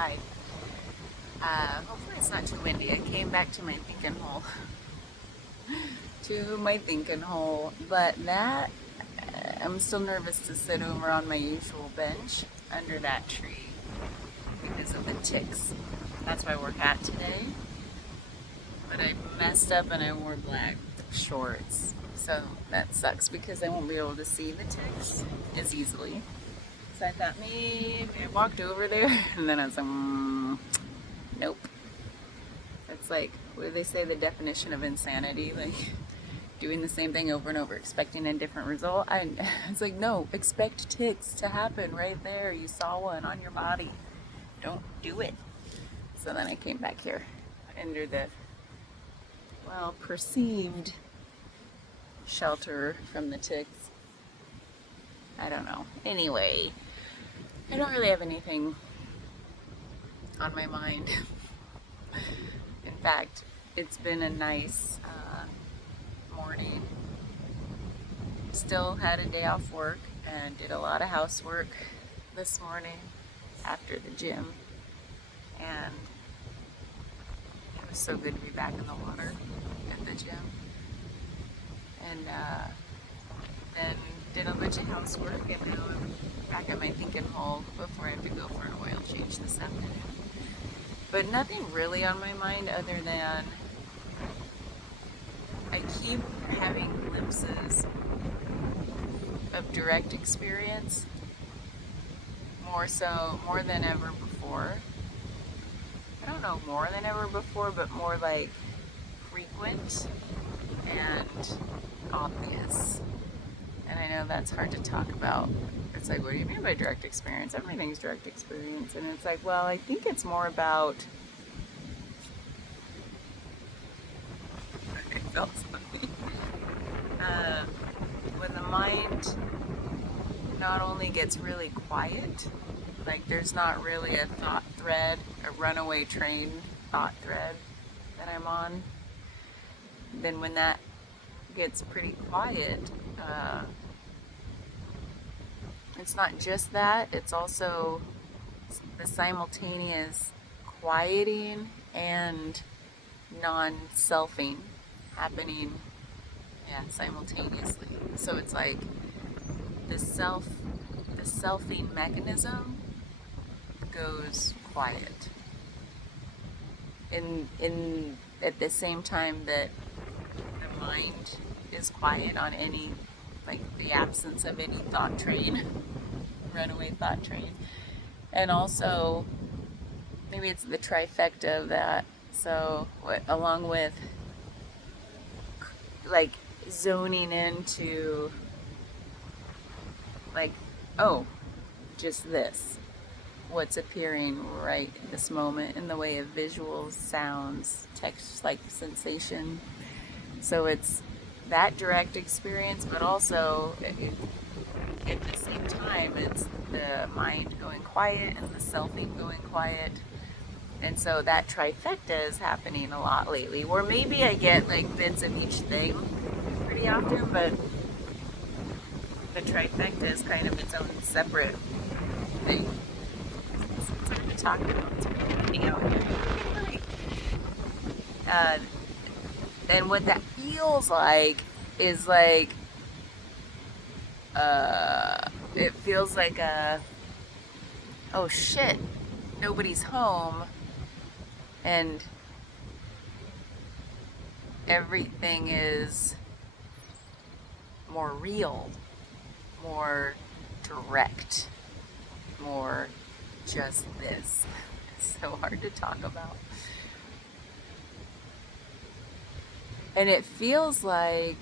outside. Hopefully it's not too windy. I came back to my thinking hole. But I'm still nervous to sit over on my usual bench under that tree because of the ticks. That's why we're hat today. But I messed up and I wore black shorts. So that sucks because I won't be able to see the ticks as easily. So I thought maybe I walked over there and then I was like, nope. It's like, what do they say, the definition of insanity? Like doing the same thing over and over, expecting a different result. It's like, no, expect ticks to happen right there. You saw one on your body. Don't do it. So then I came back here under the, well, perceived shelter from the ticks. I don't know. Anyway, I don't really have anything on my mind. In fact, it's been a nice morning. Still had a day off work and did a lot of housework this morning after the gym. And it was so good to be back in the water at the gym. And then did a bunch of housework, and now I'm back at my thinking hole before I have to go for an oil change this afternoon. But nothing really on my mind other than I keep having glimpses of direct experience, more than ever before. I don't know more than ever before, but more like frequent and obvious. And I know that's hard to talk about. It's like, what do you mean by direct experience? Everything's direct experience. And it's like, well, I think it's more about, I felt something. When the mind not only gets really quiet, like there's not really a thought thread, a runaway train thought thread that I'm on, then when that gets pretty quiet, it's not just that, it's also the simultaneous quieting and non-selfing happening, simultaneously. So it's like the selfing mechanism goes quiet. In at the same time that the mind is quiet on any, like the absence of any thought train, runaway thought train. And also, maybe it's the trifecta of that. So, along with like zoning into, like, oh, just this. What's appearing right this moment in the way of visuals, sounds, text, like sensation. So it's that direct experience, but also at the same time, it's the mind going quiet and the selfing going quiet. And so that trifecta is happening a lot lately, where maybe I get like bits of each thing pretty often, but the trifecta is kind of its own separate thing. It's hard to talk about. It's really windy out here. And what that feels like is like, it feels like oh shit, nobody's home, and everything is more real, more direct, more just this. It's so hard to talk about. And it feels like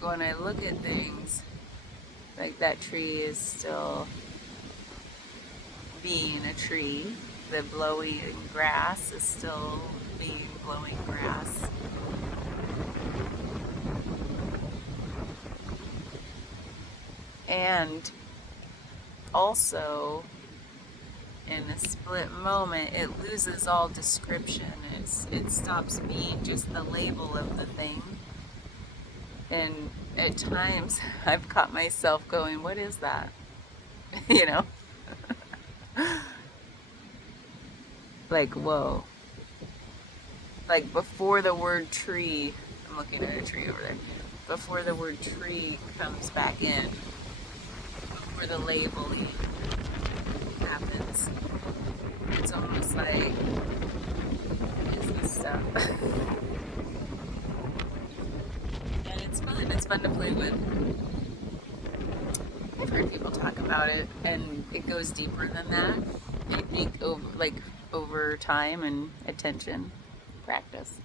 when I look at things, like that tree is still being a tree. The blowing grass is still being blowing grass. And also, in a split moment, it loses all description. It stops being just the label of the thing. And at times, I've caught myself going, what is that? You know? Like, whoa. Like, before the word tree, I'm looking at a tree over there. Before the word tree comes back in, before the labeling happens, it's almost like, is this stuff? And it's fun. It's fun to play with. I've heard people talk about it, and it goes deeper than that. I think over time and attention, practice,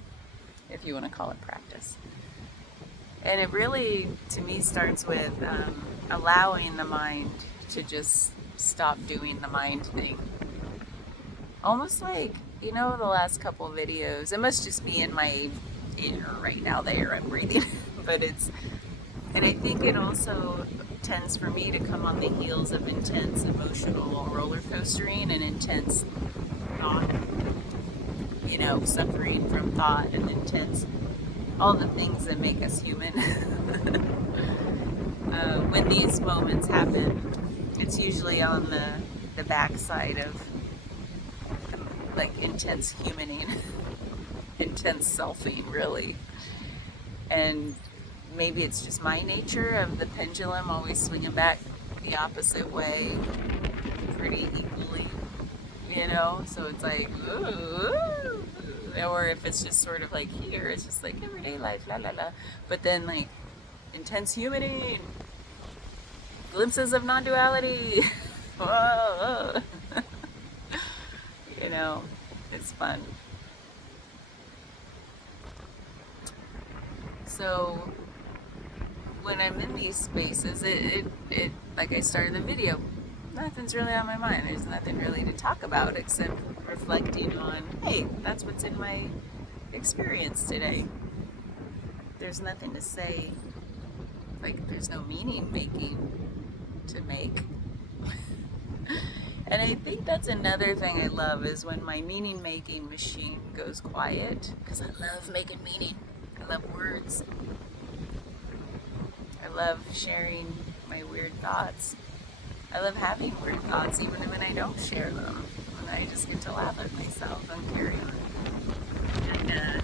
if you want to call it practice. And it really, to me, starts with allowing the mind to just stop doing the mind thing. Almost like, the last couple of videos, it must just be in my air right now, the air I'm breathing, and I think it also tends for me to come on the heels of intense emotional roller coastering and intense thought, suffering from thought and intense, all the things that make us human. When these moments happen, it's usually on the backside of like intense humaning, intense selfing, really. And maybe it's just my nature of the pendulum always swinging back the opposite way pretty equally, so it's like, ooh. Or if it's just sort of like here, it's just like everyday life, la la la. But then like intense humaning, glimpses of non-duality. Whoa. It's fun. So when I'm in these spaces, it like I started the video, nothing's really on my mind. There's nothing really to talk about except reflecting on, hey, that's what's in my experience today. There's nothing to say. Like, there's no meaning making to make. And I think that's another thing I love is when my meaning making machine goes quiet, because I love making meaning. I love words. I love sharing my weird thoughts. I love having weird thoughts even when I don't share them. And I just get to laugh at myself and carry on. And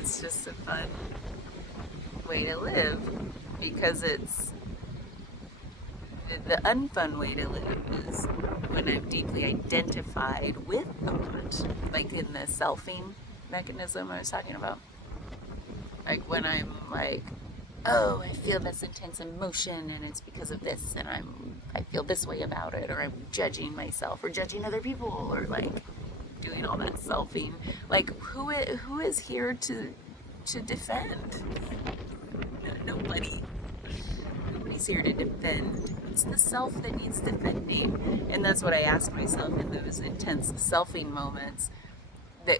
it's just a fun way to live, because it's the unfun way to live is when I'm deeply identified with thought, like in the selfing mechanism I was talking about. Like when I'm like, oh, I feel this intense emotion and it's because of this, and I feel this way about it, or I'm judging myself or judging other people, or like doing all that selfing. Like who is here to defend? Nobody. Nobody's here to defend. It's the self that needs defending. And that's what I ask myself in those intense selfing moments that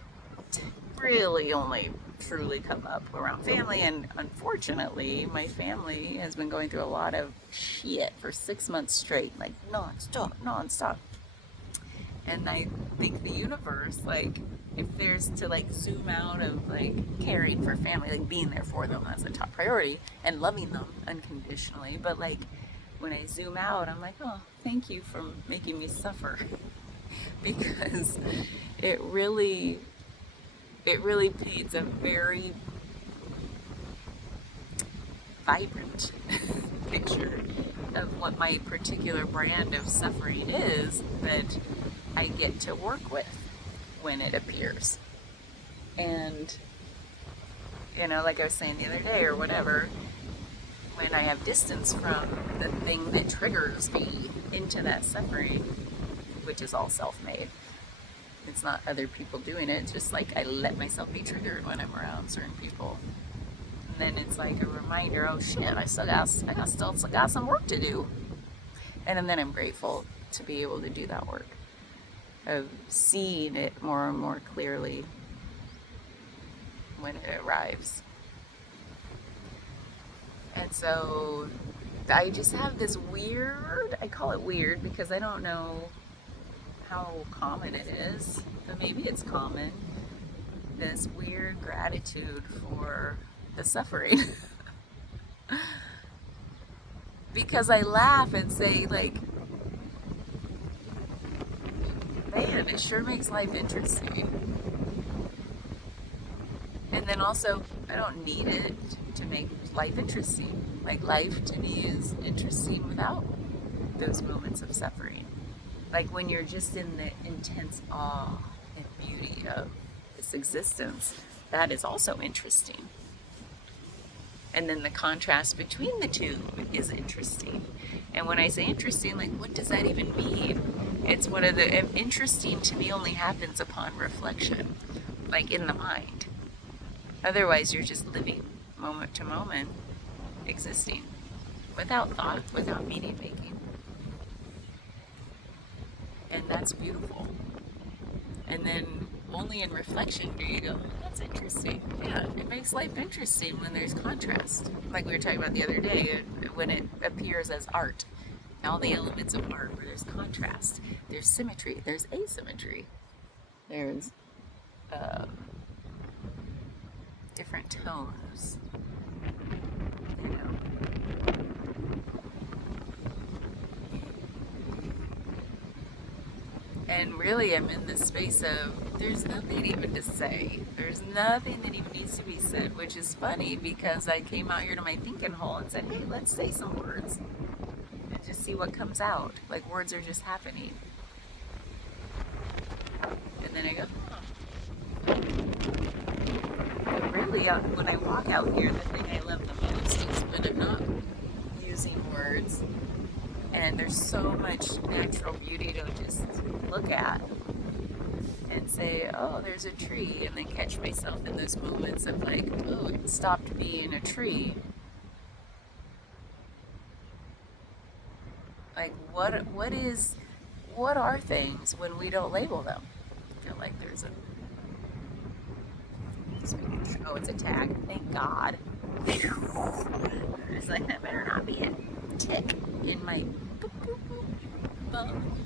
really only truly come up around family. And unfortunately, my family has been going through a lot of shit for 6 months straight, like non-stop. And I think the universe, like, if there's to like zoom out of like caring for family, like being there for them, that's a top priority, and loving them unconditionally. But like when I zoom out, I'm like, oh, thank you for making me suffer. Because it really paints a very vibrant picture of what my particular brand of suffering is that I get to work with when it appears. And like I was saying the other day or whatever, when I have distance from the thing that triggers me into that suffering, which is all self-made, it's not other people doing it, it's just like I let myself be triggered when I'm around certain people. And then it's like a reminder, oh shit, I still got some work to do. And then I'm grateful to be able to do that work, of seeing it more and more clearly when it arrives. And so I just have this weird, I call it weird because I don't know how common it is, but maybe it's common, this weird gratitude for the suffering. Because I laugh and say, like, man, and it sure makes life interesting. And then also, I don't need it to make life interesting. Like, life to me is interesting without those moments of suffering. Like when you're just in the intense awe and beauty of this existence, that is also interesting. And then the contrast between the two is interesting. And when I say interesting, like, what does that even mean? It's one of the interesting to me only happens upon reflection, like in the mind. Otherwise, you're just living moment to moment, existing without thought, without meaning making. And that's beautiful. And then only in reflection do you go, that's interesting. Yeah, it makes life interesting when there's contrast. Like we were talking about the other day, when it appears as art. All the elements of art where there's contrast, there's symmetry, there's asymmetry, there's different tones, you know. And really, I'm in this space of there's nothing even to say. There's nothing that even needs to be said, which is funny because I came out here to my thinking hole and said, hey, let's say some words and just see what comes out. Like, words are just happening. And then I go, But really, when I walk out here, the thing I love the most is when I'm not using words and there's so much natural beauty to just look at and say, oh, there's a tree, and then catch myself in those moments of like, oh, it stopped being a tree. Like, what are things when we don't label them? I feel like there's a, oh, it's a tag. Thank God. It's like, that better not be a tick in my bum.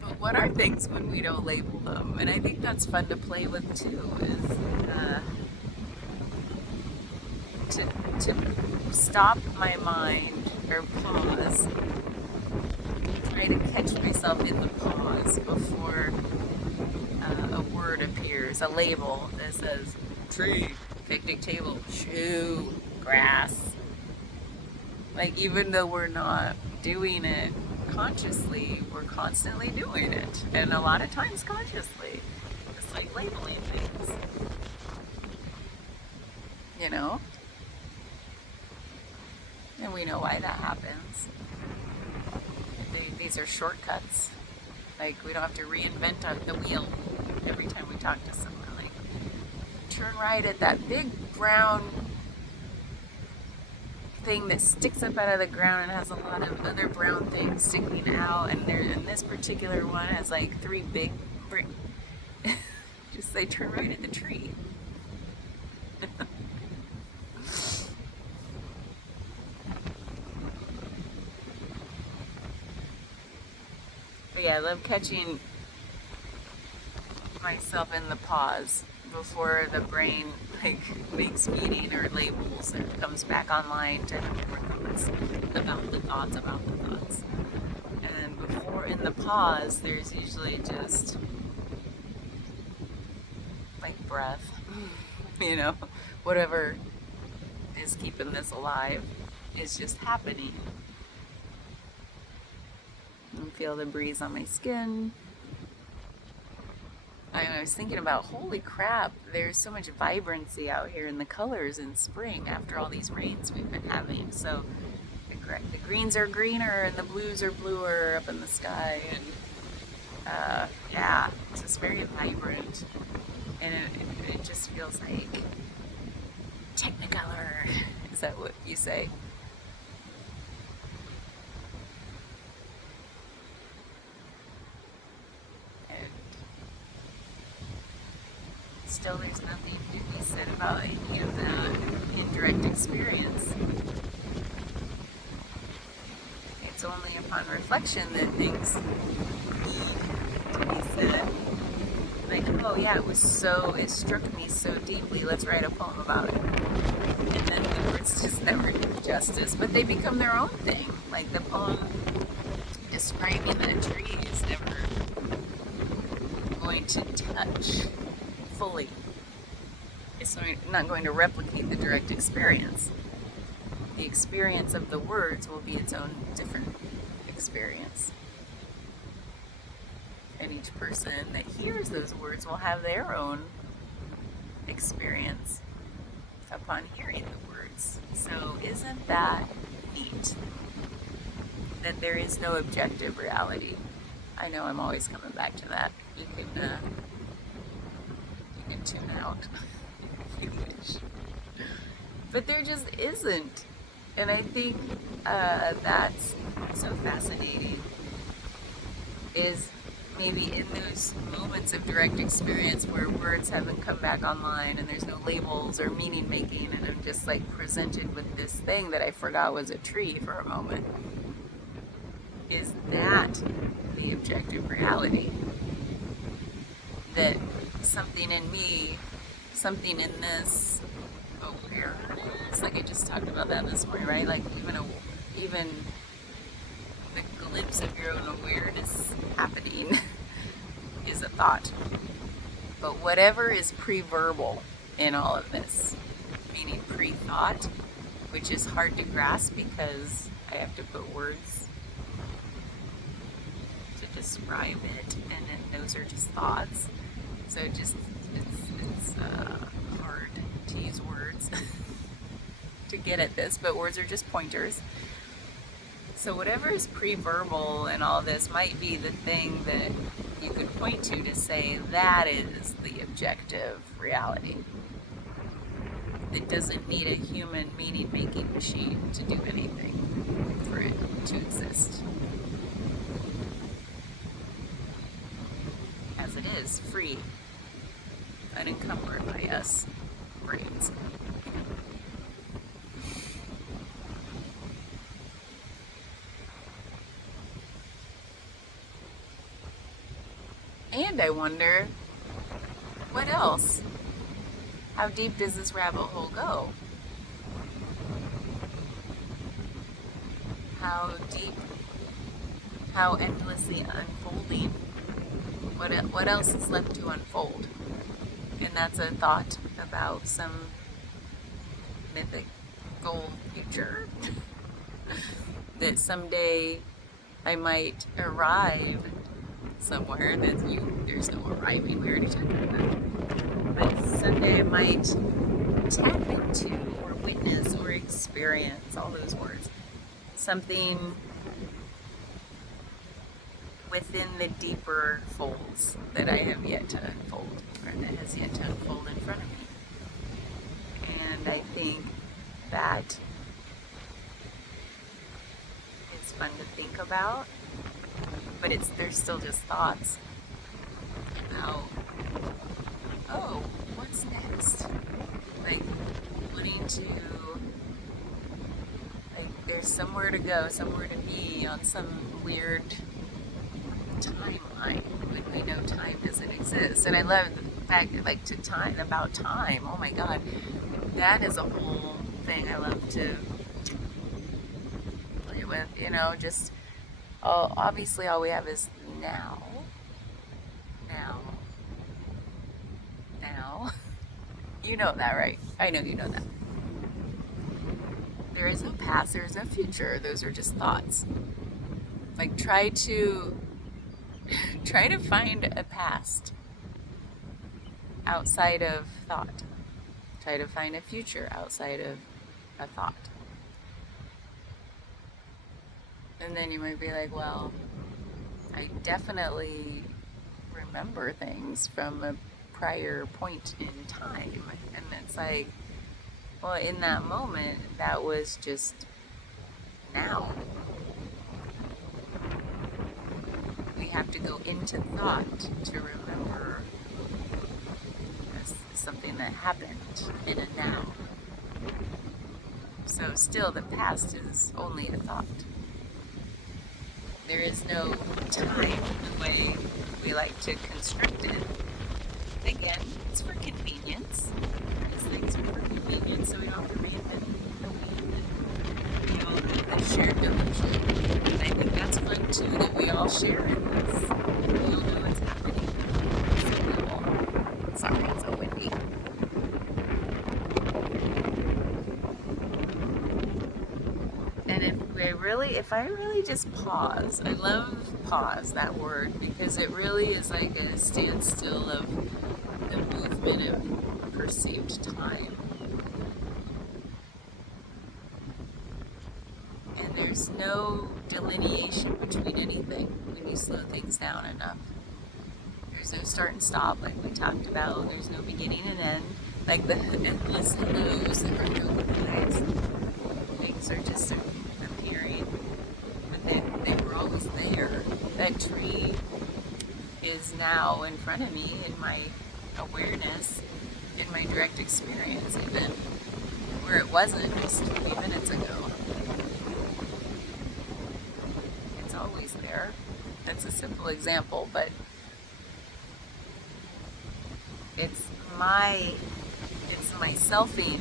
But what are things when we don't label them? And I think that's fun to play with too, is to stop my mind or pause, try to catch myself in the pause before a word appears, a label that says tree, picnic table, shoe, grass. Like, even though we're not doing it consciously, we're constantly doing it, and a lot of times consciously, just like labeling things, you know. And we know why that happens. These are shortcuts. Like, we don't have to reinvent the wheel every time we talk to someone. Like, turn right at that big brown thing that sticks up out of the ground and has a lot of other brown things sticking out, and this particular one has like 3 big just say turn right at the tree. But yeah, I love catching myself in the pause before the brain like makes meaning or labels and comes back online to have more thoughts about the thoughts. And before, in the pause, there's usually just like breath, you know, whatever is keeping this alive is just happening. And feel the breeze on my skin. I was thinking about, holy crap, there's so much vibrancy out here in the colors in spring after all these rains we've been having. So the greens are greener and the blues are bluer up in the sky, and yeah, it's just very vibrant, and it just feels like Technicolor. Is that what you say? Still, there's nothing to be said about any of that indirect experience. It's only upon reflection that things need to be said. Like, oh yeah, it struck me so deeply, let's write a poem about it. And then the words just never do justice, but they become their own thing. Like the poem describing the trees never going to touch fully. It's not going to replicate the direct experience. The experience of the words will be its own different experience. And each person that hears those words will have their own experience upon hearing the words. So isn't that neat? That there is no objective reality. I know I'm always coming back to that. You can tune out if you wish. But there just isn't. And I think that's so fascinating, is maybe in those moments of direct experience where words haven't come back online and there's no labels or meaning making, and I'm just like presented with this thing that I forgot was a tree for a moment. Is that the objective reality? That something in me, something in this awareness, like I just talked about that this morning, right? Like even the glimpse of your own awareness happening is a thought. But whatever is pre-verbal in all of this, meaning pre-thought, which is hard to grasp because I have to put words to describe it, and then those are just thoughts. So it's hard to use words to get at this, but words are just pointers. So whatever is pre-verbal and all this might be the thing that you could point to say that is the objective reality. It doesn't need a human meaning-making machine to do anything for it to exist. As it is, free, unencumbered by us brains. And I wonder, what else? How deep does this rabbit hole go? How deep, how endlessly unfolding? What else is left to unfold? And that's a thought about some mythical future that someday I might arrive somewhere. There's no arriving, we already talked about that. But someday I might tap into or witness or experience, all those words, something within the deeper folds that I have yet to unfold, or that has yet to unfold in front of me. And I think that is fun to think about, but there's still just thoughts about, oh, what's next? Like wanting to, like there's somewhere to go, somewhere to be on some weird timeline when we know time doesn't exist. And I love the fact that, like, to time, about time, oh my god, that is a whole thing I love to play with, just obviously all we have is now. You know that, right? I know you know that. There is no past, there is no future. Those are just thoughts. Like, try to find a past outside of thought. Try to find a future outside of a thought. And then you might be like, well, I definitely remember things from a prior point in time. And it's like, well, in that moment, that was just now. We have to go into thought to remember something that happened in a now. So still, the past is only a thought. There is no time the way we like to construct it. Again, it's for convenience. These things are for convenience, so we don't have to reinvent the shared delusion. And I think that's fun too, that we all share in this. We all know what's happening. So tree. And if I really just pause, I love pause, that word, because it really is like a standstill of the movement of perceived time. And there's no delineation between anything when you slow things down enough. There's no start and stop, like we talked about. There's no beginning and end, like the endless hellos that are no goodbyes. Things are just appearing, but they were always there. That tree is now in front of me in my awareness, in my direct experience, even where it wasn't just 20 minutes ago. It's always there. That's a simple example, but it's my selfing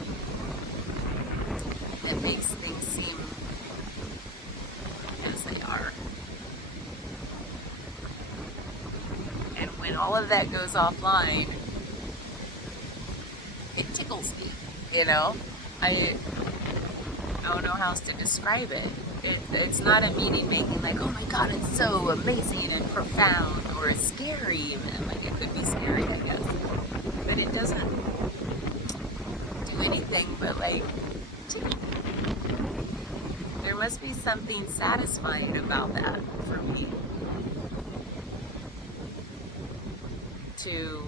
that makes things seem as they are. And when all of that goes offline, it tickles me, you know? I don't know how else to describe it. It's not a meaning making, like, oh my god, it's so amazing and profound, or scary even. Like, it could be scary, I guess. But it doesn't do anything but, like, tickle. There must be something satisfying about that for me. To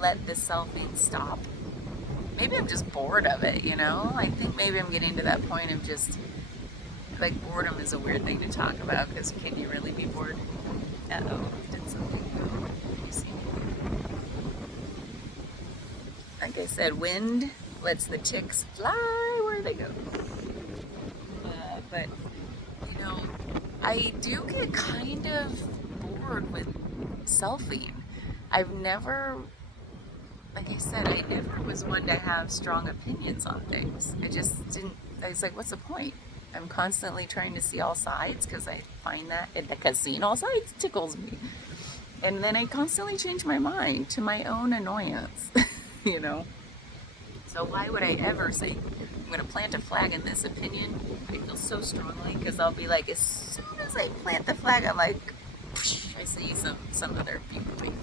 let the selfing stop. Maybe I'm just bored of it, you know? I think maybe I'm getting to that point of just, like, boredom is a weird thing to talk about, because can you really be bored? Uh-oh, did something go? You see? Like I said, wind lets the ticks fly where they go. But, you know, I do get kind of bored with selfing. I've never, like I said, I never was one to have strong opinions on things. I just didn't, I was like, what's the point? I'm constantly trying to see all sides, because I find that, because seeing all sides tickles me. And then I constantly change my mind to my own annoyance, you know? So why would I ever say, I'm going to plant a flag in this opinion? I feel so strongly, because I'll be like, as soon as I plant the flag, I'm like, I see some other viewpoint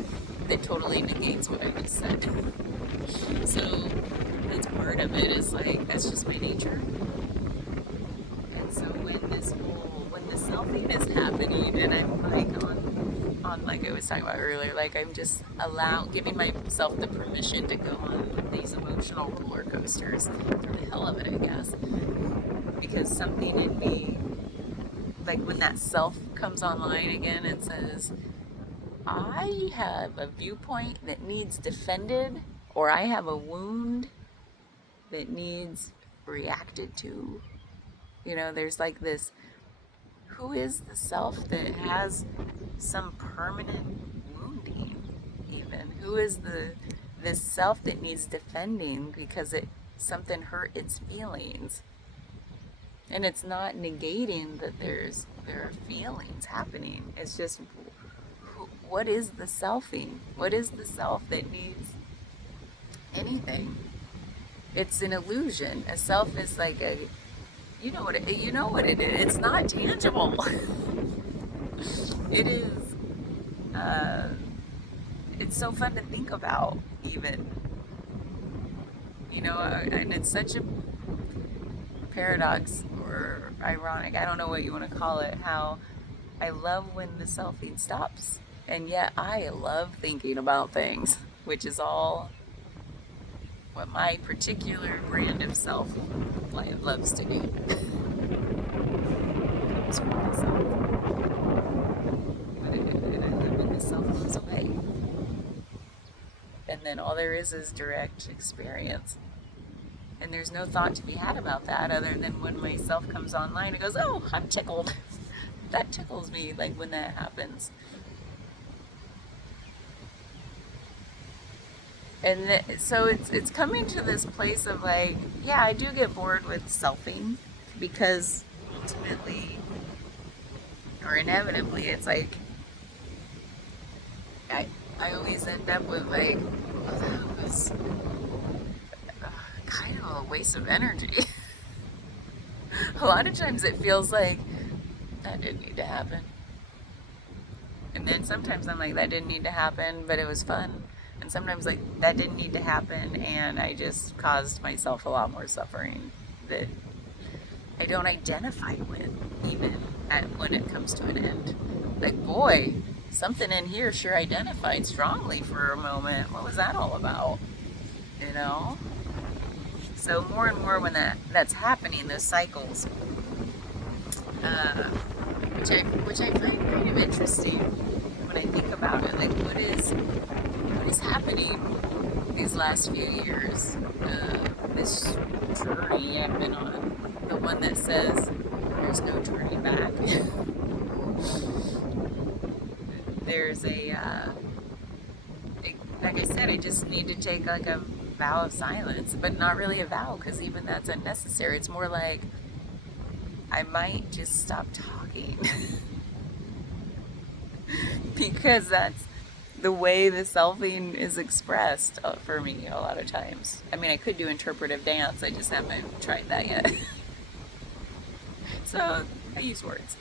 that totally negates what I just said. So that's part of it, is like, that's just my nature. And so when the selfing is happening, and I'm like on like I was talking about earlier, like I'm just giving myself the permission to go on these emotional roller coasters for the hell of it, I guess. Because something in me, like when that self comes online again and says, I have a viewpoint that needs defended, or I have a wound that needs reacted to. You know, there's like this, who is the self that has some permanent wounding even? Who is this self that needs defending because something hurt its feelings? And it's not negating that there are feelings happening. It's just, what is the selfing? What is the self that needs anything? It's an illusion. A self is like you know what it is. It's not tangible. It is. It's so fun to think about, even. You know, and it's such a paradox or ironic. I don't know what you want to call it. How I love when the selfing stops, and yet I love thinking about things, which is all what my particular brand of self loves to do. Comes from myself. But I love when the self goes away. And then all there is direct experience. And there's no thought to be had about that, other than when myself comes online, it goes, oh, I'm tickled. That tickles me, like when that happens. And so it's coming to this place of like, yeah, I do get bored with selfing, because ultimately, or inevitably, it's like, I always end up with like, That was kind of a waste of energy. A lot of times it feels like that didn't need to happen. And then sometimes I'm like, that didn't need to happen, but it was fun. And sometimes like, that didn't need to happen, and I just caused myself a lot more suffering that I don't identify with, even when it comes to an end. Like, boy, something in here sure identified strongly for a moment. What was that all about? You know? So more and more when that's happening, those cycles, which I find kind of interesting when I think about it. Like, what is happening these last few years? This journey I've been on, the one that says there's no turning back. There's like I said, I just need to take like a vow of silence, but not really a vow, because even that's unnecessary. It's more like I might just stop talking because that's the way the selfing is expressed for me a lot of times. I mean, I could do interpretive dance, I just haven't tried that yet. So I use words.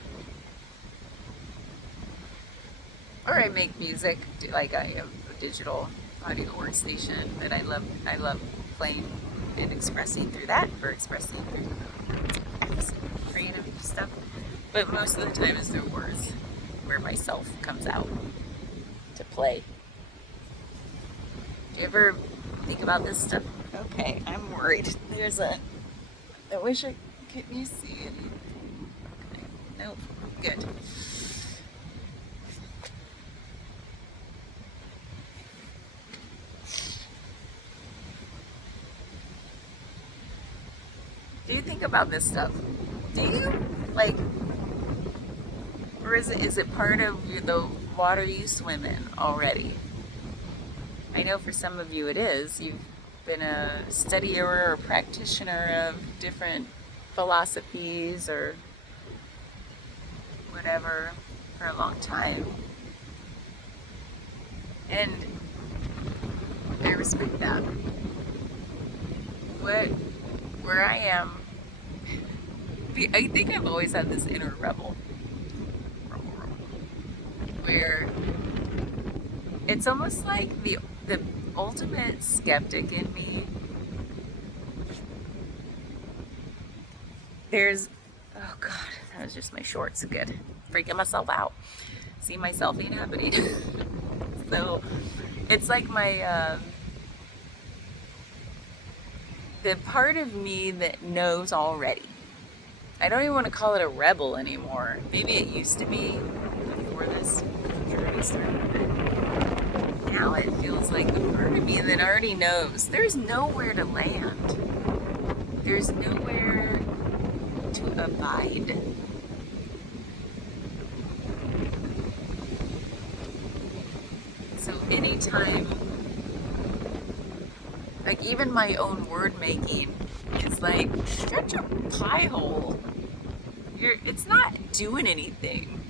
Or I make music, like I have a digital audio workstation that I love playing and expressing through that, or expressing through creative stuff. But most of the time is through words, where myself comes out to play. Do you ever think about this stuff? Okay, I'm worried. I wish I could, you see it? Okay. Nope, good. Do you think about this stuff? Do you? Like, or is it part of the water you swim in already? I know for some of you it is. You've been a studier or practitioner of different philosophies or whatever for a long time. And I respect that. Where I am, I think I've always had this inner rebel, where it's almost like the ultimate skeptic in me. Oh God, that was just my shorts. Good. Freaking myself out. See myself inhabiting. So it's like the part of me that knows already. I don't even want to call it a rebel anymore. Maybe it used to be before this journey started. Now it feels like the part of me that already knows there's nowhere to land. There's nowhere to abide. So anytime, like even my own word making is like, shut your pie hole. It's not doing anything.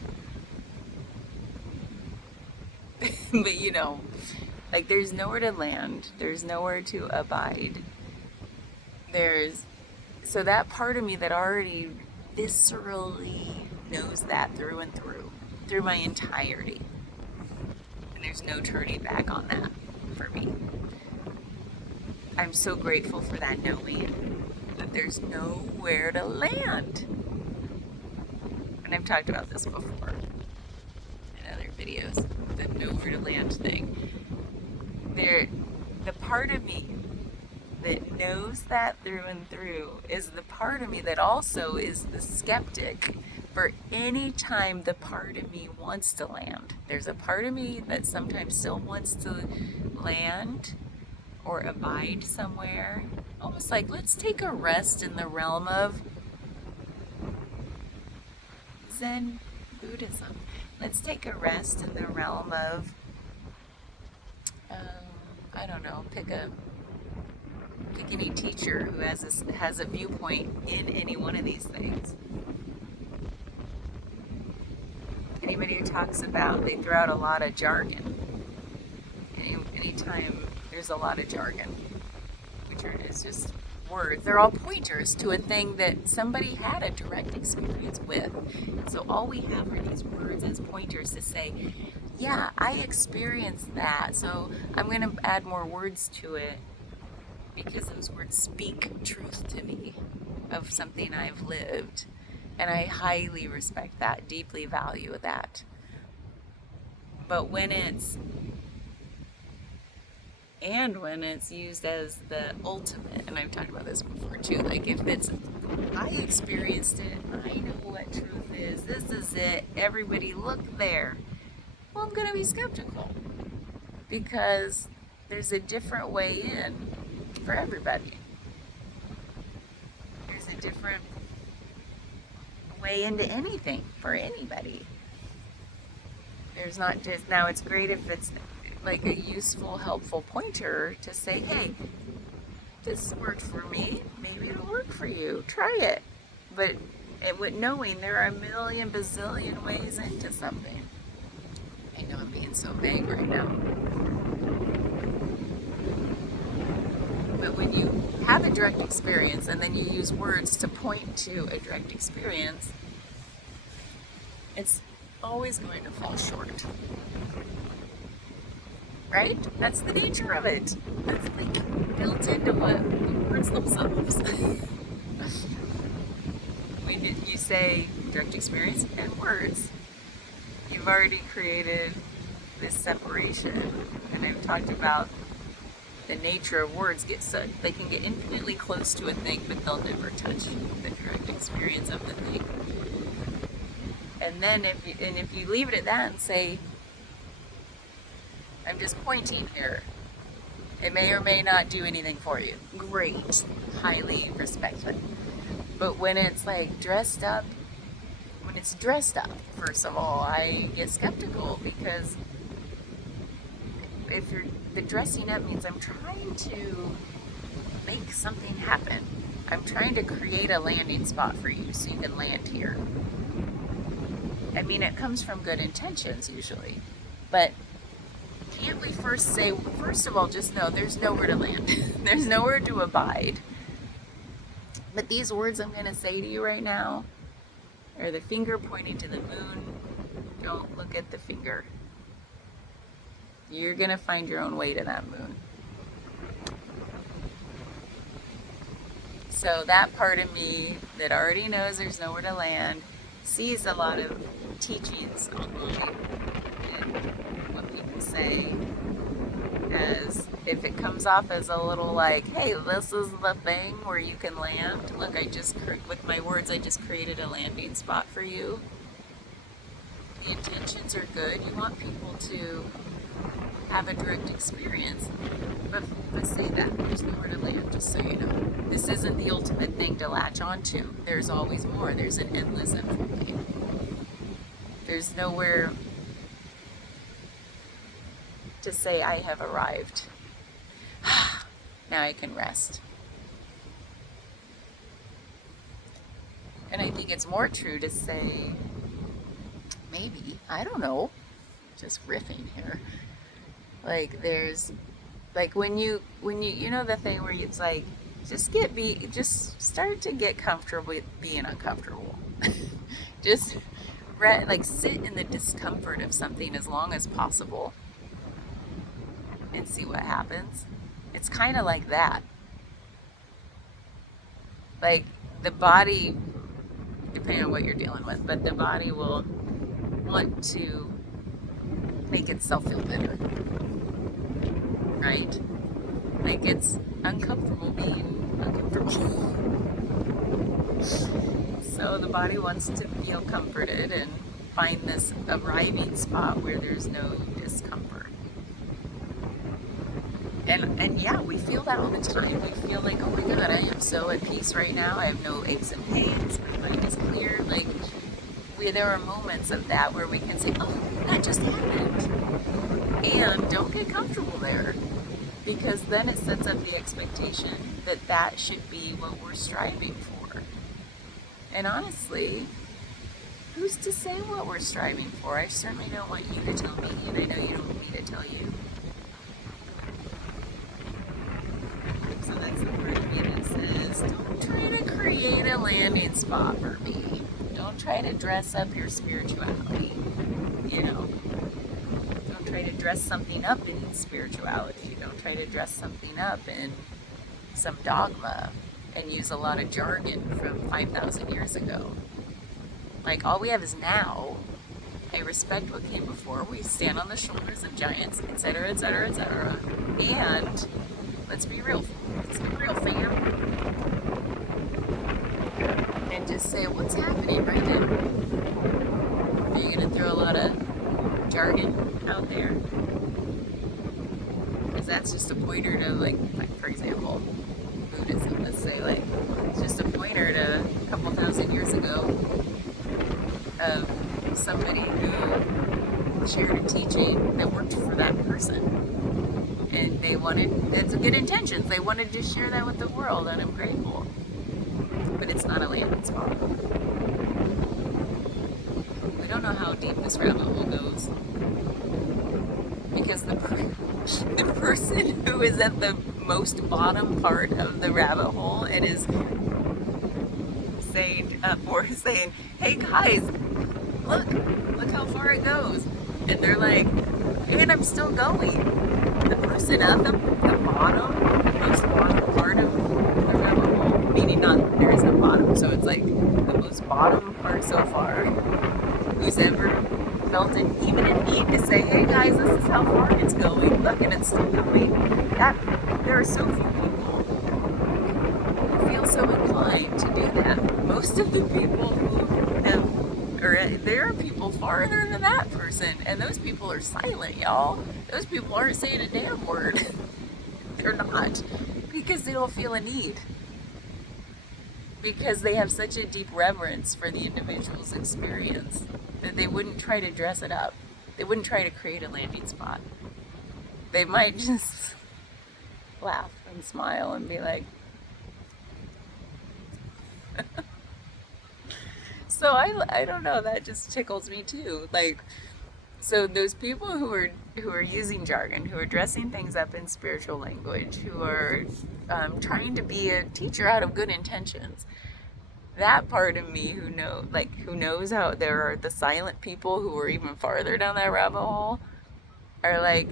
But you know, like there's nowhere to land. There's nowhere to abide. So that part of me that already viscerally knows that through and through my entirety. And there's no turning back on that for me. I'm so grateful for that knowing that there's nowhere to land. And I've talked about this before in other videos, the nowhere to land thing. The part of me that knows that through and through is the part of me that also is the skeptic for any time the part of me wants to land. There's a part of me that sometimes still wants to land or abide somewhere. Almost like, let's take a rest in the realm of Zen Buddhism. Let's take a rest in the realm of, I don't know, pick any teacher who has a viewpoint in any one of these things. Anybody who talks about, they throw out a lot of jargon. Anytime there's a lot of jargon, which is just words. They're all pointers to a thing that somebody had a direct experience with. So all we have are these words as pointers to say, yeah, I experienced that. So I'm going to add more words to it because those words speak truth to me of something I've lived. And I highly respect that, deeply value that. But when it's used as the ultimate, and I've talked about this before too, like if it's, I experienced it, I know what truth is, this is it, everybody look there, well, I'm going to be skeptical because there's a different way in for everybody. There's a different way into anything for anybody. There's not just, now it's great if it's like a useful, helpful pointer to say, hey, this worked for me, maybe it'll work for you, try it. But with knowing there are a million bazillion ways into something. I know I'm being so vague right now. But when you have a direct experience and then you use words to point to a direct experience, it's always going to fall short. Right? That's the nature of it. That's like built into what the words themselves. When you say direct experience and words, you've already created this separation. And I've talked about the nature of words. They can get infinitely close to a thing, but they'll never touch the direct experience of the thing. And then if you leave it at that and say, I'm just pointing here, it may or may not do anything for you. Great. Highly respect it. But when it's like dressed up, first of all, I get skeptical because the dressing up means I'm trying to make something happen. I'm trying to create a landing spot for you so you can land here. I mean, it comes from good intentions usually, but can't we first of all, just know there's nowhere to land. There's nowhere to abide. But these words I'm going to say to you right now are the finger pointing to the moon. Don't look at the finger. You're going to find your own way to that moon. So that part of me that already knows there's nowhere to land sees a lot of teachings online and what people say as if it comes off as a little like, hey, this is the thing where you can land. Look, with my words, I just created a landing spot for you. The intentions are good. You want people to have a direct experience. But say that, there's nowhere to land, just so you know. This isn't the ultimate thing to latch onto. There's always more. There's an endless unfolding. There's nowhere to say I have arrived. Now I can rest. And I think it's more true to say, maybe, I don't know, just riffing here. Like there's, like when you know the thing where it's like, just start to get comfortable with being uncomfortable. Just like sit in the discomfort of something as long as possible and see what happens. It's kind of like that. Like the body, depending on what you're dealing with, but the body will want to make itself feel better, right? Like it's uncomfortable being uncomfortable. So the body wants to feel comforted and find this arriving spot where there's no discomfort. And yeah, we feel that all the time. We feel like, oh my God, I am so at peace right now. I have no aches and pains. My mind is clear. Like there are moments of that where we can say, oh, that just happened. And don't get comfortable there, because then it sets up the expectation that that should be what we're striving for. And honestly, who's to say what we're striving for? I certainly don't want you to tell me, and I know you don't want me to tell you. spot for me. Don't try to dress up your spirituality, you know. Don't try to dress something up in spirituality. Don't try to dress something up in some dogma and use a lot of jargon from 5,000 years ago. Like, all we have is now. I respect what came before. We stand on the shoulders of giants, etc., etc., etc. And let's be real. Let's be real, fam. And just say what's happening right now. Are you gonna throw a lot of jargon out there? Because that's just a pointer to, like for example, Buddhism. Let's say, like, it's just a pointer to a couple thousand years ago of somebody who shared a teaching that worked for that person, and they wanted, that's good intentions, they wanted to share that with the world, and I'm grateful. But it's not a landing spot. We don't know how deep this rabbit hole goes, because the person who is at the most bottom part of the rabbit hole, it is saying, hey guys, look how far it goes. And they're like, and I'm still going. The person at the bottom, the most bottom part of the rabbit hole, meaning not, there is no bottom, so it's like the most bottom part so far, who's ever felt even a need to say, hey guys, this is how far it's going, look, and it's still going. There are so few people who feel so inclined to do that. Most of the people who have, or there are people farther than that person, and those people are silent, y'all. Those people aren't saying a damn word. They're not, because they don't feel a need. Because they have such a deep reverence for the individual's experience that they wouldn't try to dress it up. They wouldn't try to create a landing spot. They might just laugh and smile and be like, so I don't know, that just tickles me too. Like, so those people who are using jargon, who are dressing things up in spiritual language, who are trying to be a teacher out of good intentions, that part of me who knows how there are the silent people who are even farther down that rabbit hole, are like,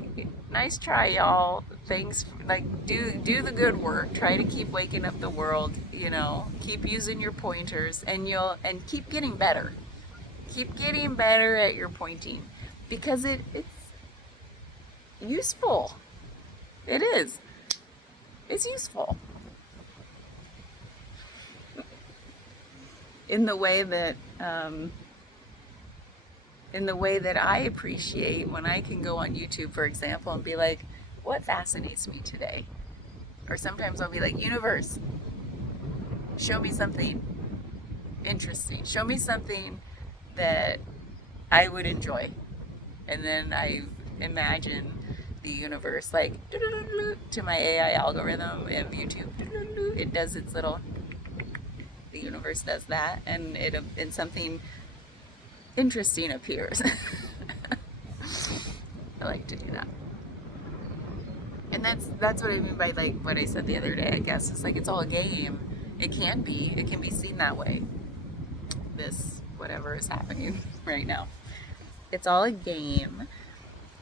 nice try, y'all. Thanks. Like, do the good work. Try to keep waking up the world. You know, keep using your pointers, and keep getting better. Keep getting better at your pointing, because it's useful. It is. It's useful. In the way that I appreciate when I can go on YouTube, for example, and be like, what fascinates me today? Or sometimes I'll be like, universe, show me something interesting. Show me something that I would enjoy. And then I imagine the universe, like, to my AI algorithm of YouTube. It does its little, the universe does that, and something interesting appears. I like to do that. And that's what I mean by, like, what I said the other day, I guess. It's like, it's all a game. It can be seen that way. This, whatever is happening right now. It's all a game.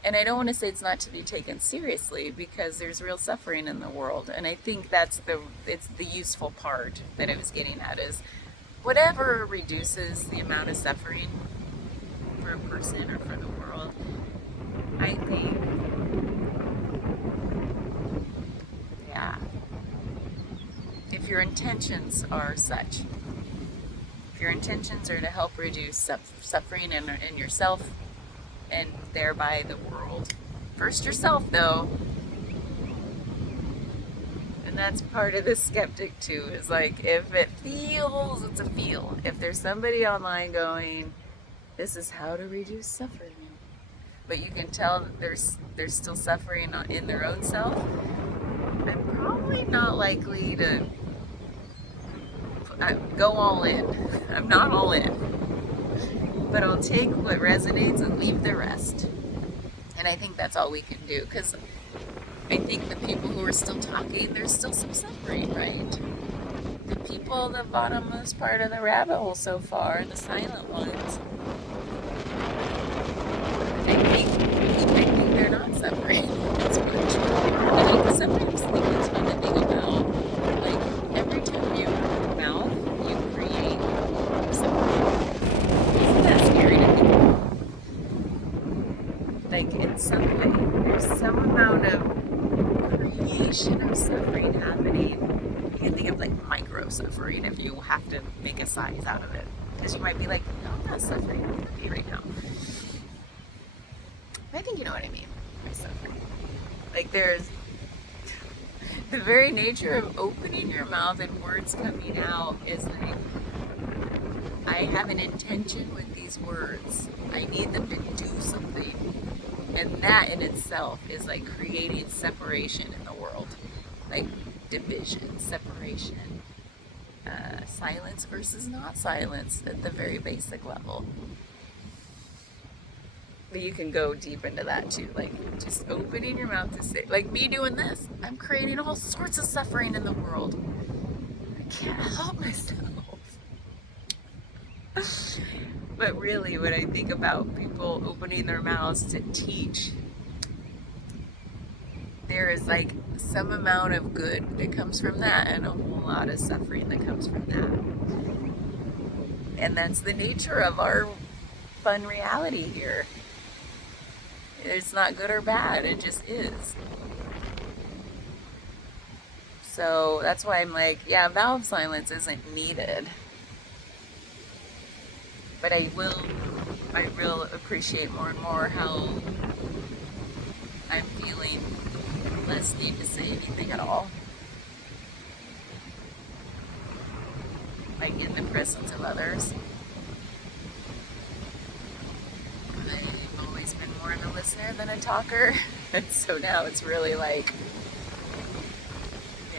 And I don't want to say it's not to be taken seriously, because there's real suffering in the world. And I think it's the useful part that I was getting at, is whatever reduces the amount of suffering for a person or for the world, I think, yeah, if your intentions are such, if your intentions are to help reduce suffering in yourself and thereby the world, first yourself though, and that's part of the skeptic too, is like, if it feels, it's a feel. If there's somebody online going, this is how to reduce suffering, but you can tell that there's still suffering in their own self, I'm probably not likely to go all in. I'm not all in, but I'll take what resonates and leave the rest. And I think that's all we can do, because I think the people who are still talking, there's still some suffering, right? the people at the bottommost part of the rabbit hole so far, the silent ones, I think they're not suffering as much. And I sometimes think it's fun to think about, like, every time you open your mouth, you create suffering. Isn't that scary to think about? Like, in some way, there's some amount of creation of suffering happening. You can think of, like, micro suffering if you have to make a size out of it. Because you might be like, no, I'm not suffering, I'm happy right now. I think you know what I mean by suffering. Like, there's the very nature of opening your mouth and words coming out is like, I have an intention with these words. I need them to do something. And that in itself is like creating separation in the world. Like division, separation, silence versus not silence at the very basic level. But you can go deep into that too, like just opening your mouth to say, like me doing this, I'm creating all sorts of suffering in the world. I can't help myself. But really, when I think about people opening their mouths to teach, there is like some amount of good that comes from that and a whole lot of suffering that comes from that. And that's the nature of our fun reality here. It's not good or bad, it just is. So that's why I'm like, yeah, valve silence isn't needed. But I will appreciate more and more how I'm feeling less need to say anything at all. Like in the presence of others. I've always been more of a listener than a talker. And so now it's really like,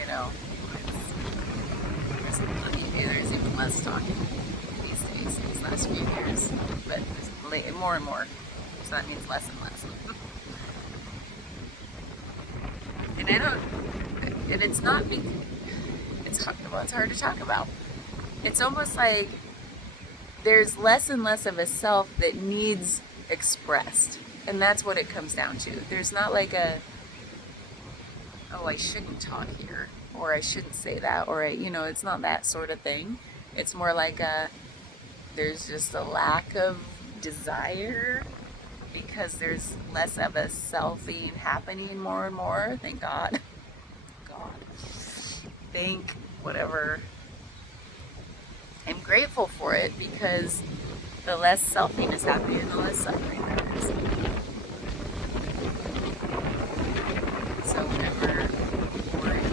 you know, there's even less talking these days, these last few years. But more and more. So that means less and less. And I don't, and it's not, it's hard to talk about. It's almost like there's less and less of a self that needs expressed. And that's what it comes down to. There's not like a, oh, I shouldn't talk here, or I shouldn't say that, or, it's not that sort of thing. It's more like there's just a lack of desire because there's less of a selfing happening more and more. Thank God. Thank whatever. I'm grateful for it because the less selfing is happening, the less suffering there is. So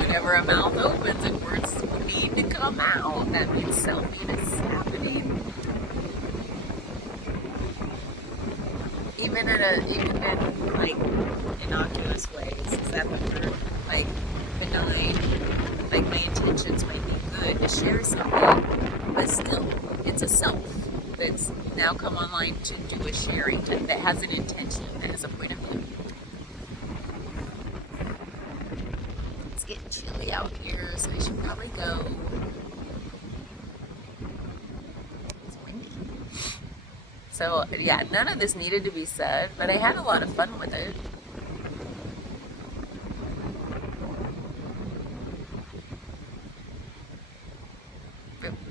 whenever a mouth opens and words need to come out, that means selfing is happening. Even in like innocuous ways. Is that the word? Like benign. Like my intentions might be good to share something, but still, it's a self that's now come online to do a sharing that has an intention, that has a point of view. It's getting chilly out here, so I should probably go. It's windy. So yeah, none of this needed to be said, but I had a lot of fun with it.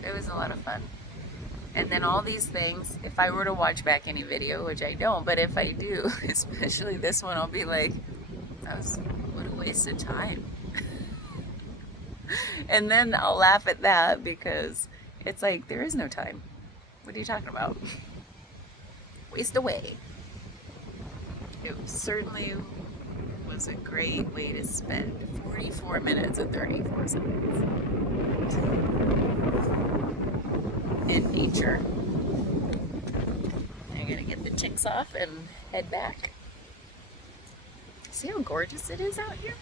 It was a lot of fun. And then all these things, if I were to watch back any video, which I don't, but if I do, especially this one, I'll be like, what a waste of time. And then I'll laugh at that because it's like, there is no time. What are you talking about? Waste away. It certainly was a great way to spend 44 minutes and 34 seconds in nature. I'm gonna get the chicks off and head back. See how gorgeous it is out here?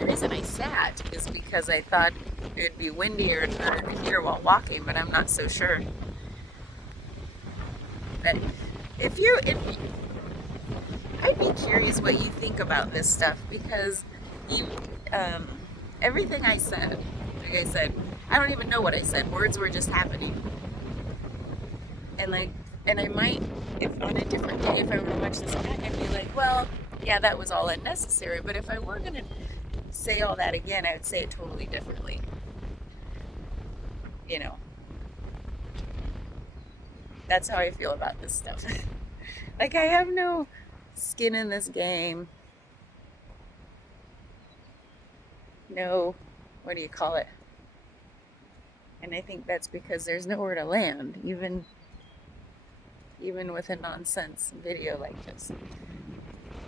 The reason I sat is because I thought it'd be windier and harder to hear while walking, but I'm not so sure. But I'd be curious what you think about this stuff, because everything I said, like I said, I don't even know what I said. Words were just happening. And I might, if on a different day, if I were to watch this back, I'd be like, well, yeah, that was all unnecessary. But if I were going to say all that again, I would say it totally differently. You know, that's how I feel about this stuff. Like, I have no skin in this game. No, what do you call it? And I think that's because there's nowhere to land, even with a nonsense video like this.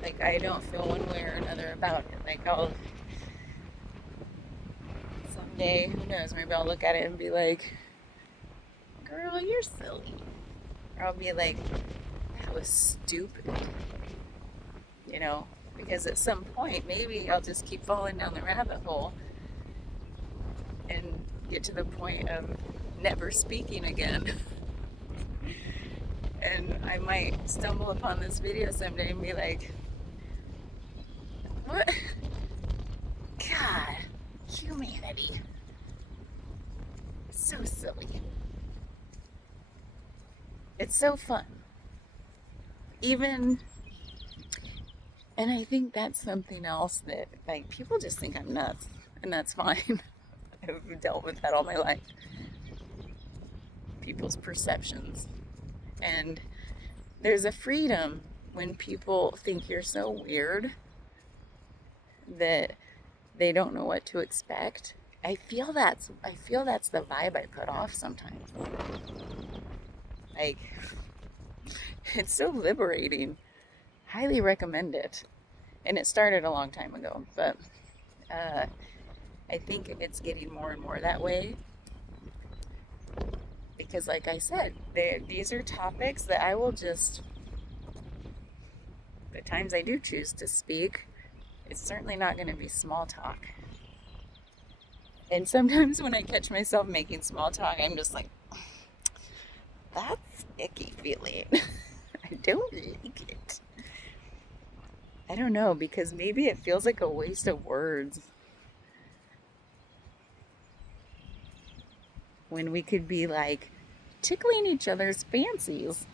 Like, I don't feel one way or another about it. Like, I'll someday, who knows, maybe I'll look at it and be like, girl, you're silly. Or I'll be like, that was stupid. You know, because at some point, maybe I'll just keep falling down the rabbit hole and get to the point of never speaking again. And I might stumble upon this video someday and be like, what? God, humanity. So silly. It's so fun. And I think that's something else that, like, people just think I'm nuts, and that's fine. I've dealt with that all my life. People's perceptions. And there's a freedom when people think you're so weird that they don't know what to expect. I feel that's the vibe I put off sometimes. Like, it's so liberating. Highly recommend it. And it started a long time ago, but I think it's getting more and more that way. Because like I said, these are topics that I will just, the times I do choose to speak, it's certainly not going to be small talk. And sometimes when I catch myself making small talk, I'm just like, that's icky feeling. I don't like it. I don't know, because maybe it feels like a waste of words. When we could be like tickling each other's fancies.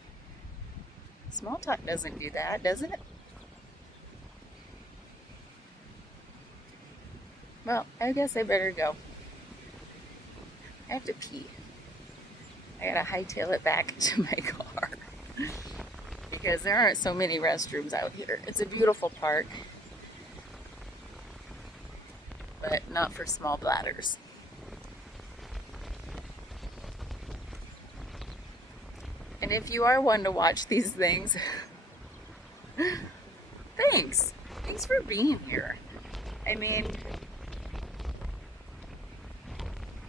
Small talk doesn't do that, does it? Well, I guess I better go. I have to pee. I gotta hightail it back to my car. Because there aren't so many restrooms out here. It's a beautiful park, but not for small bladders. And if you are one to watch these things, thanks. Thanks for being here. I mean,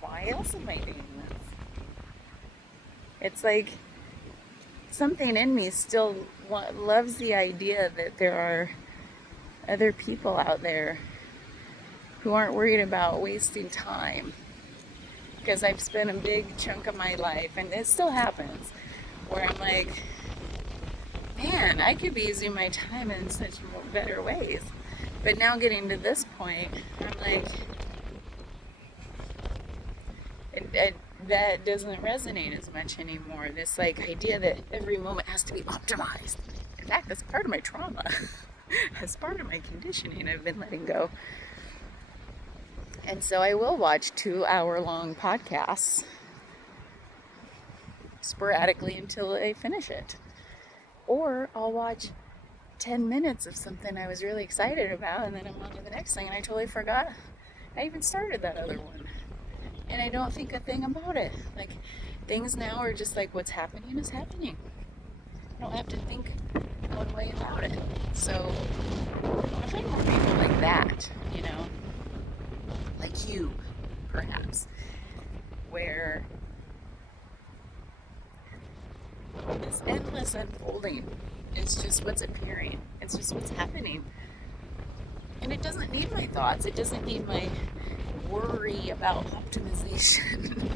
why else am I doing this? It's like something in me still loves the idea that there are other people out there who aren't worried about wasting time. Because I've spent a big chunk of my life, and it still happens, where I'm like, man, I could be using my time in such better ways. But now getting to this point, I'm like, that doesn't resonate as much anymore. This like idea that every moment has to be optimized. In fact, that's part of my trauma. That's part of my conditioning I've been letting go. And so I will watch 2-hour-long podcasts sporadically until I finish it. Or I'll watch 10 minutes of something I was really excited about, and then I'm on to the next thing, and I totally forgot I even started that other one. And I don't think a thing about it. Like, things now are just like, what's happening is happening. I don't have to think one way about it. So I find more people like that, you know, like you, perhaps, where this endless unfolding is just what's appearing. It's just what's happening. And it doesn't need my thoughts. It doesn't need my worry about optimization.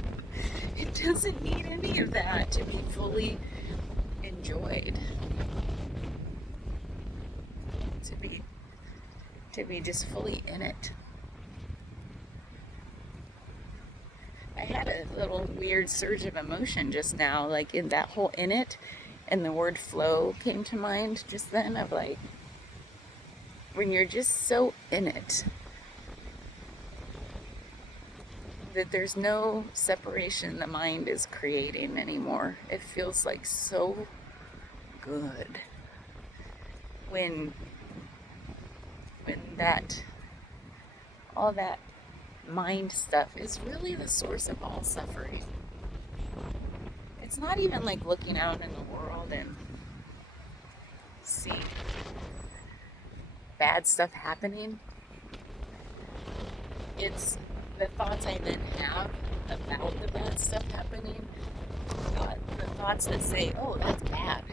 It doesn't need any of that to be fully enjoyed. To be just fully in it. a little weird surge of emotion just now, like in that whole "in it," and the word flow came to mind just then, of like, when you're just so in it that there's no separation the mind is creating anymore. It feels like so good when that all that mind stuff is really the source of all suffering. It's not even like looking out in the world and seeing bad stuff happening. It's the thoughts I then have about the bad stuff happening, the thoughts that say, oh, that's bad.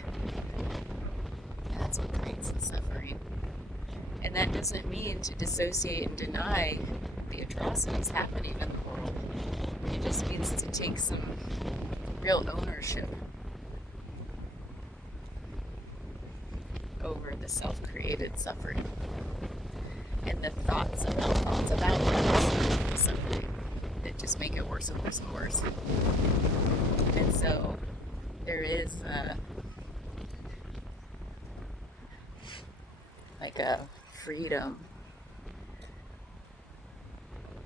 That's what creates the suffering. And that doesn't mean to dissociate and deny the atrocities happening in the world. It just means to take some real ownership over the self-created suffering and the thoughts about that suffering that just make it worse and worse and worse. And so there is like a freedom.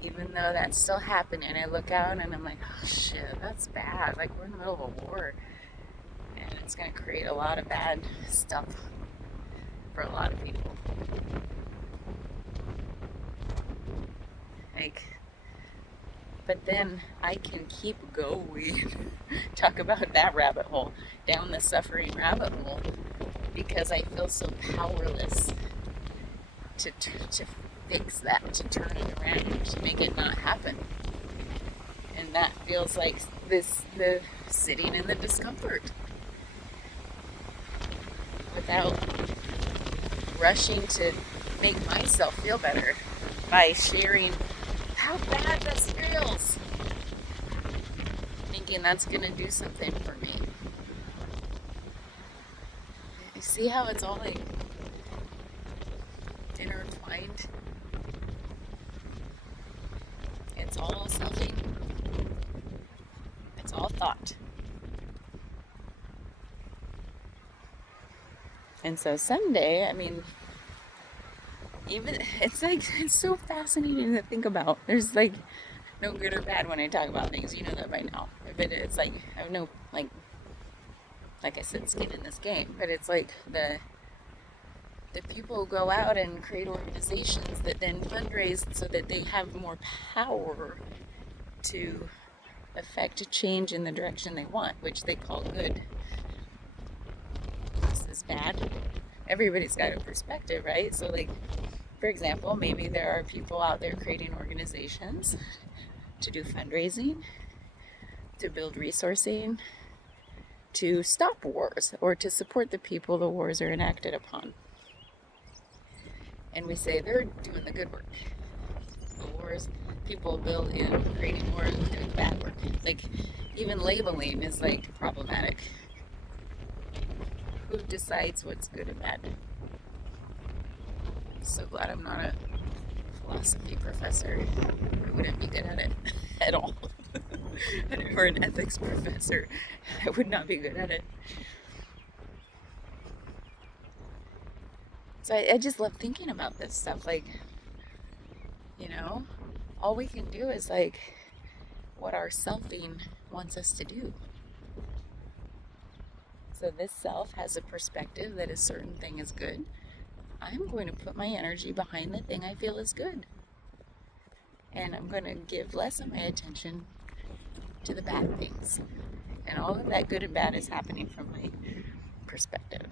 Even though that's still happening, I look out and I'm like, oh shit, that's bad. Like, we're in the middle of a war, and it's going to create a lot of bad stuff for a lot of people. Like, but then I can keep going. Talk about that rabbit hole, down the suffering rabbit hole, because I feel so powerless to fix that, to turn it around, to make it not happen. And that feels like the sitting in the discomfort without rushing to make myself feel better by sharing how bad this feels, thinking that's gonna do something for me. You see how it's all like intertwined? It's all selfing. It's all thought. And so someday, I mean, even it's so fascinating to think about. There's like no good or bad when I talk about things. You know that by now. But it's like I have no like I said, skin in this game. But it's like the people go out and create organizations that then fundraise so that they have more power to affect a change in the direction they want, which they call good. This is bad. Everybody's got a perspective, right? So like, for example, maybe there are people out there creating organizations to do fundraising, to build resourcing, to stop wars, or to support the people the wars are enacted upon. And we say they're doing the good work. The wars people build in creating wars and doing bad work. Like, even labeling is like problematic. Who decides what's good and bad? I'm so glad I'm not a philosophy professor. I wouldn't be good at it at all. Or an ethics professor. I would not be good at it. So I just love thinking about this stuff. Like, you know, all we can do is like what our selfing wants us to do. So this self has a perspective that a certain thing is good. I'm going to put my energy behind the thing I feel is good. And I'm going to give less of my attention to the bad things. And all of that good and bad is happening from my perspective.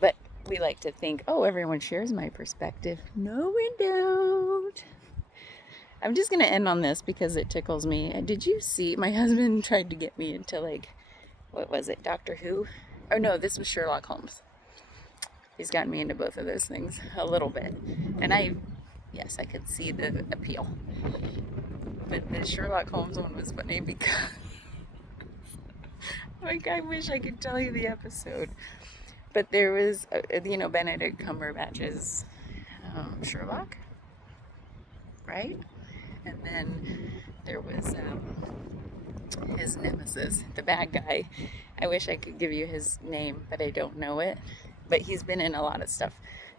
But we like to think, oh, everyone shares my perspective. No, we don't. I'm just going to end on this because it tickles me. Did you see, my husband tried to get me into like, what was it, Doctor Who? Oh no, this was Sherlock Holmes. He's gotten me into both of those things a little bit. And yes, I could see the appeal. But the Sherlock Holmes one was funny because, like, I wish I could tell you the episode. But there was, Benedict Cumberbatch's Sherlock, right? And then there was his nemesis, the bad guy. I wish I could give you his name, but I don't know it. But he's been in a lot of stuff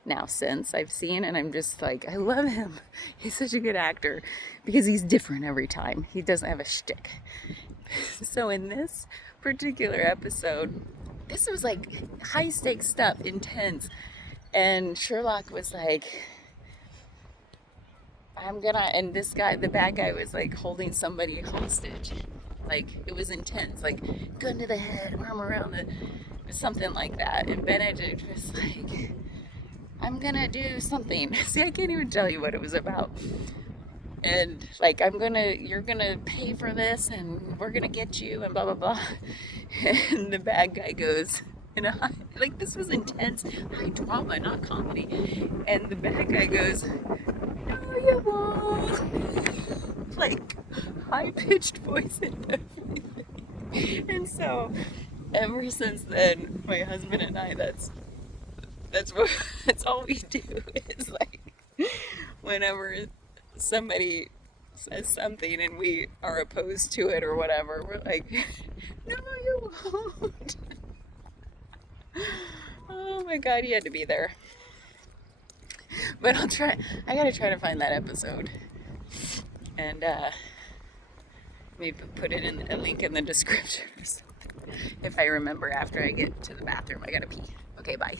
now since I've seen, and I'm just like, I love him. He's such a good actor because he's different every time. He doesn't have a shtick. So in this particular episode, this was like high stakes stuff, intense. And Sherlock was like, and this guy, the bad guy, was like holding somebody hostage. Like, it was intense, like gun to the head, arm around the, something like that. And Benedict was like, I'm gonna do something. See, I can't even tell you what it was about. And like, you're gonna pay for this, and we're gonna get you, and blah blah blah. And the bad guy goes, like, this was intense, high drama, not comedy. And the bad guy goes, no, you won't. Like, high pitched voice and everything. And so, ever since then, my husband and I, that's all we do is like, whenever somebody says something and we are opposed to it or whatever, we're like, no, you won't. Oh my God, he had to be there. But I gotta try to find that episode and maybe put it in a link in the description or something if I remember after I get to the bathroom. I gotta pee. Okay, bye.